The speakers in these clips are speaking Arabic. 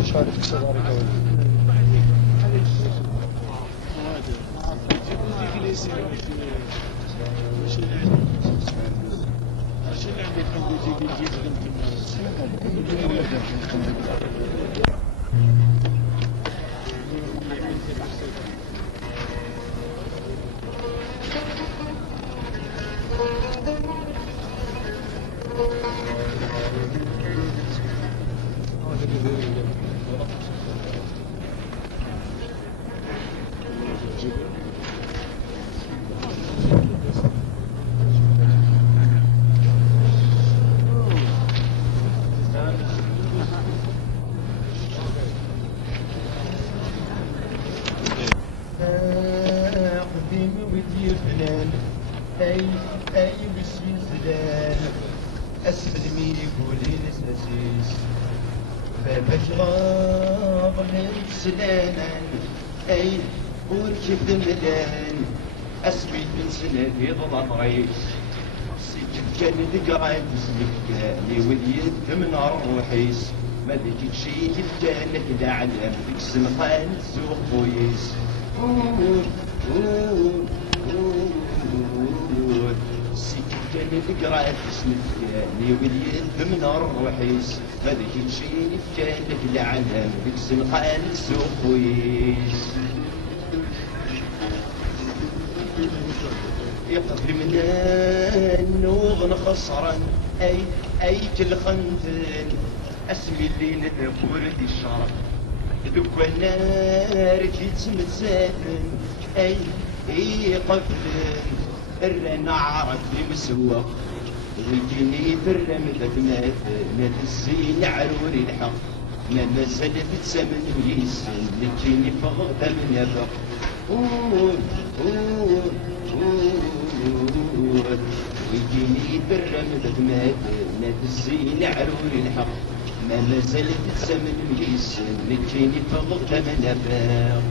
مش عارف كسبارك أول أي بسم زلال أسلمي يقولي نسنسيس بابك غاب من سلانا أي وركب دمدان أسمي من سنة في ظلام ريس سيكب كان ذكرى تسلك كاني وليد من روحيس ما ذيك شي تفكانك دا علم ذيك سمقان سوق بويس كان ذكرى تسنفكاني وليد من روحيس هذيك تشيني فكانك لعلم بك سنقال السوق ويس يقدر من النوغ نخسرا أي تلخنتن أسمي الليل ورد الشرف ذوك النار تسمت ساتن أي قفلن الرنا عرف مسوق ويجيني برم ذكمات نتسين عروري الحق ما مازال تتسمن ويسن لكيني فغض من يفق ويجيني برم ذكمات نتسين عروري الحق ما مازال تتسمن ويسن لكيني فغض من يفق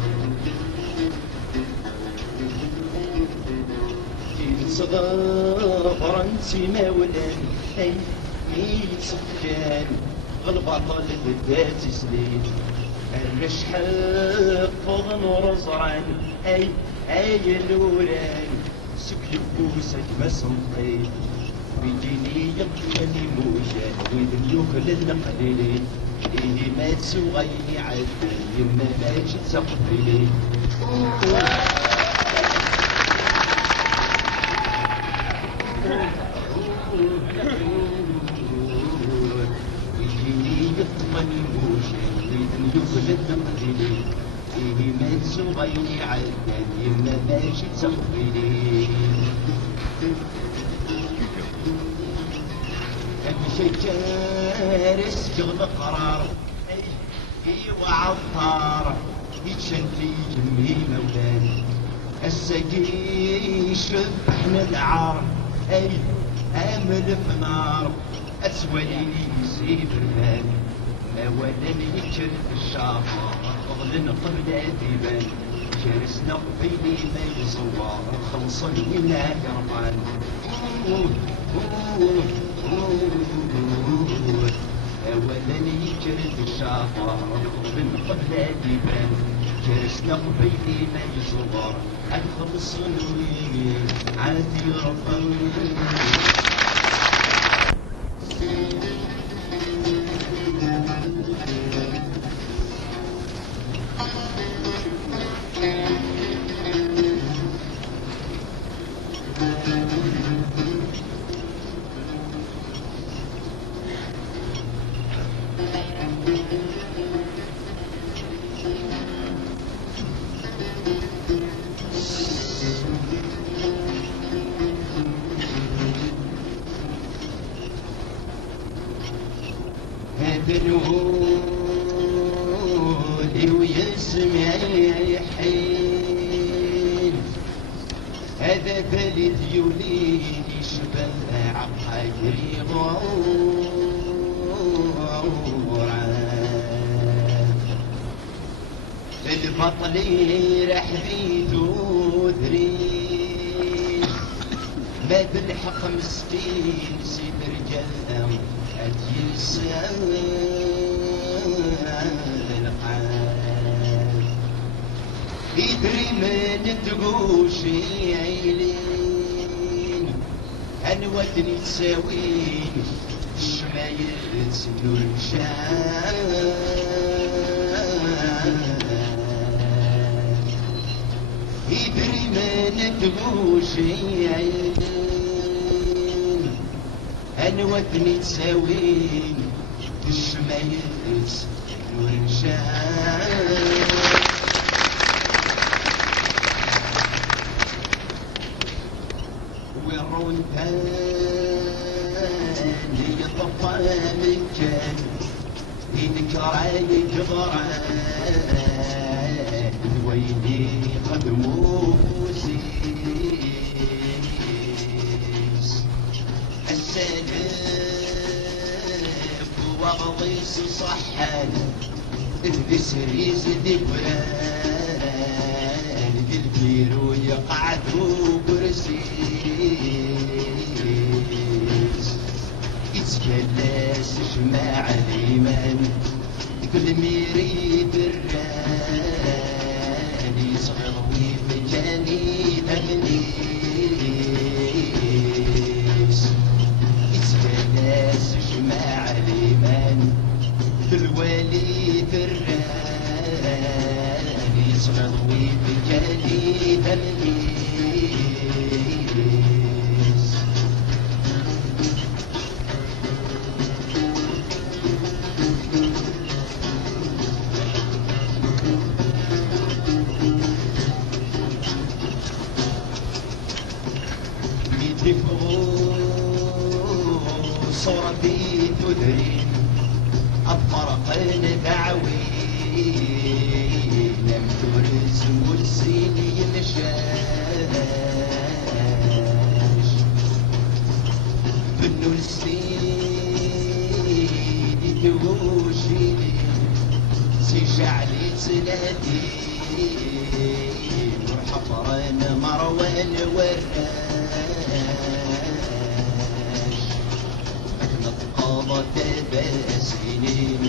صغار نسيما ولان أي سكان غالبطل ذات سنين الرشحة فضن ورزعان أي الوران سك يبوسك ما سنطيب ويجيني يقتلني موجان ويذنوك للنقليلي إيه ما تسوغيني عدل يما ما جيت سقفلي غيري عدن يما ماشي تغفلي امشي جارس شغل قرار وعطار يتشن في جمي مولان السقي يشبحنا العار امل في نار اسوليني يسيب الهان ما ولاني يكشف الشافر قبل قبل ديبان جالسنا قبيلي ما يصور خلصا ولا قربان اولا يكشف الشافر قبل ديبان جالسنا قبيلي ما يصور الخلص ويمين عادي رفض بنولي ويسمع يحين هذا بلد يولين يشبه عقايري غوران البطل راح بيدو ذرين ما بالحق مسكين سيد رجال أتيسان القلب يدري من تقوشي عيلين أنوتني تساوين الشمايل سنور شان يدري من تقوشي عيلين أنوتني تساوين الشمايل سنور شان ويرون تاني يطفى من كان ينكر جبران ويدي قدمه وسيس السلف وغضيس صحان السريز دبران البيرو يقعدوا برسيس يتجلس جماع الإيمان كل ميريد الران يصغر ويفجاني تمليس يتجلس جماع الإيمان كل وليد الران يصغر ويفجاني تمليس صورتي تدري الفرق دعوي لم ترز مرسيني نشاش بنو السيد توشيني سيجعلي تنادي وحفران مروان وراش نتقاضى تباسينين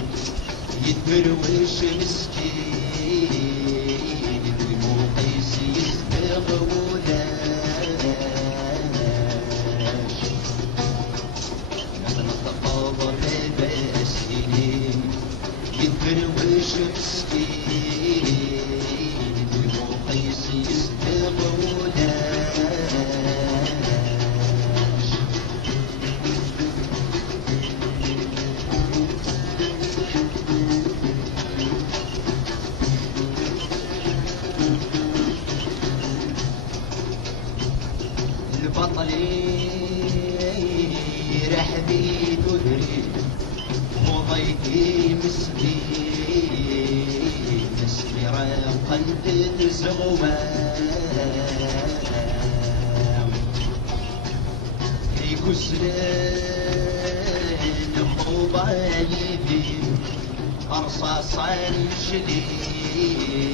يتبروش مسكين المقيس يستغولاش نتقاضى تباسينين يتبروش مسكين المقيس يستغولاش البطلي رحبي تدري وضيتي مسكين مسكرة قلب تزغوام يكسرين مضالي أرصاصا شليم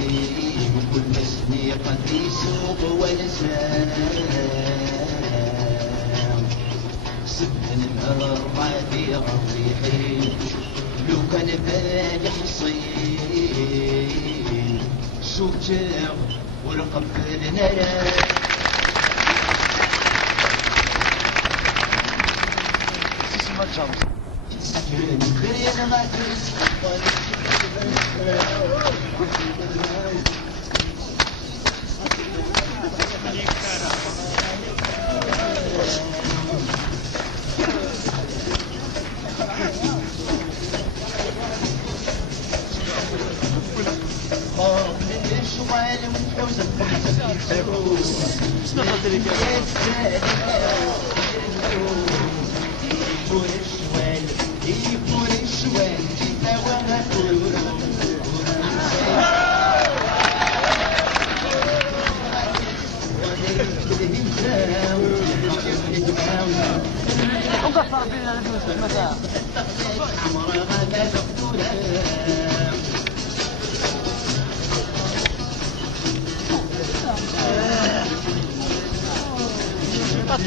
كل سنيقة يسوق ولسام سبن الرادي الريحين لو كان بالي حصين شو جاب والقبل نرى خير ما تسقط وقفر فينا الفلوس في المساء.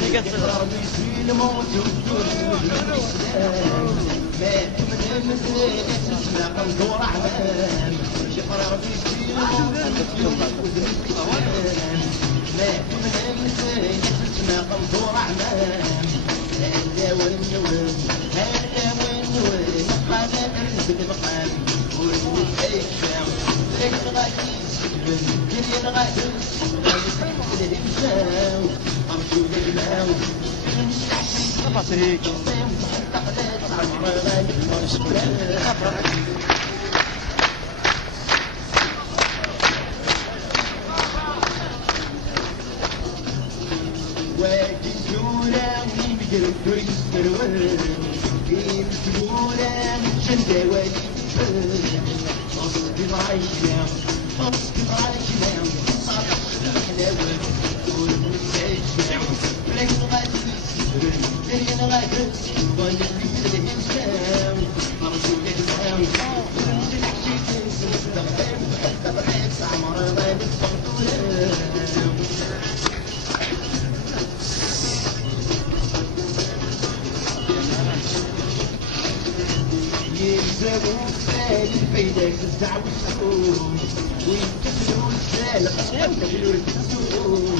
يصير الموت والدور مات من المزيد تسمع قنطور أعمام يقرب يصير الموت والدور مات من المزيد تسمع قنطور أعمام هلا والنوم هلا والنوم قناة بالمقام والمتأشم لك غادي يسلم كل غادي يسلم الهمساو أرجو للماو بطريق واجي الجولة ويمقر يسترون كيم الجولة شندة والي أصبي ضعيشنا أصبي ضعيشنا صار حلاوة والمستشفى لك غادي يسرن لين غادي يسرن في الهمسام أرجو للمام ونمشي نحكي تنسى نستخدم حتى بحيث عمر غادي تفضل يلزموا السال الفايدة تدعوا السوق ويكسروا السال يكسروا السوق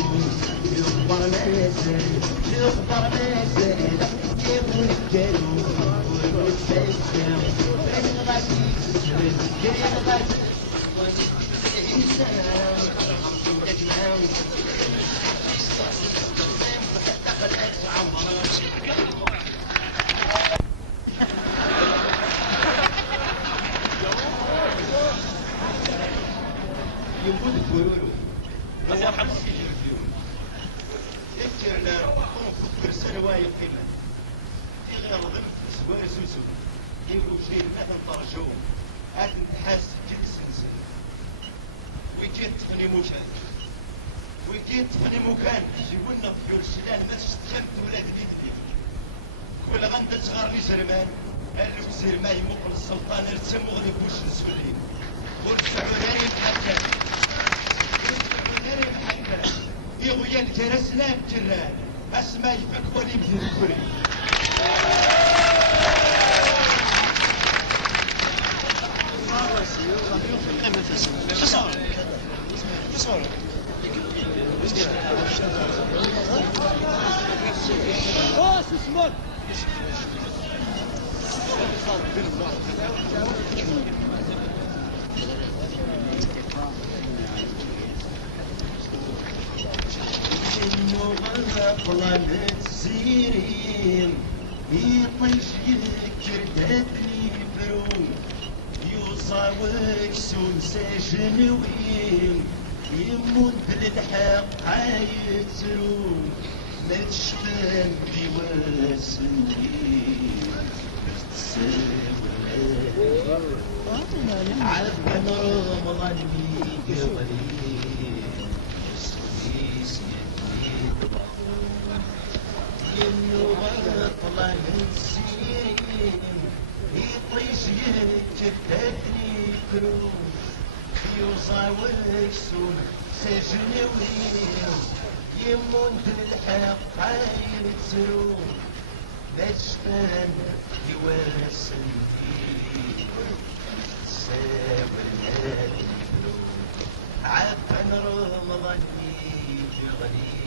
يخبر ما زال يخبر ما زال يبغوا الكلام والمستسلم لين غادي يسلم لين غادي الإنسان أرجو لك معاون دخلت عمرك يموت الكورولو بس يرحم السجن فيهم يكترنا ونفكر سنواي القمة غير ضمن سوار سوسو يقولوا شيء ما تنطرجو هات نتحاس جد السنسل ويكين تفني مكان ويكين تفني مكان جيبولنا طيور الشلال ما تشتغلت ولاد بيدلي كل غندة صغار لي زرمان قالوا زرمان يمقل السلطان رسم وغلب وش نسولين والسعوداني بحاجة يغويا الجرسنا بجران اسما يفك ولي بدير الكري طلبت سيرين يطيش يكردتني فروم يوصاوك سون سجنوين يموت للحق عايتروم ما تشفان بواسنين عبد رمضان بيقبلين طلع السنين يطيش يكتتني كروم يوصاوك سون سجنوين يموت للحق عايل تروم مجفان يواسن فيه ساوى الهادي عفن رمضان في غليل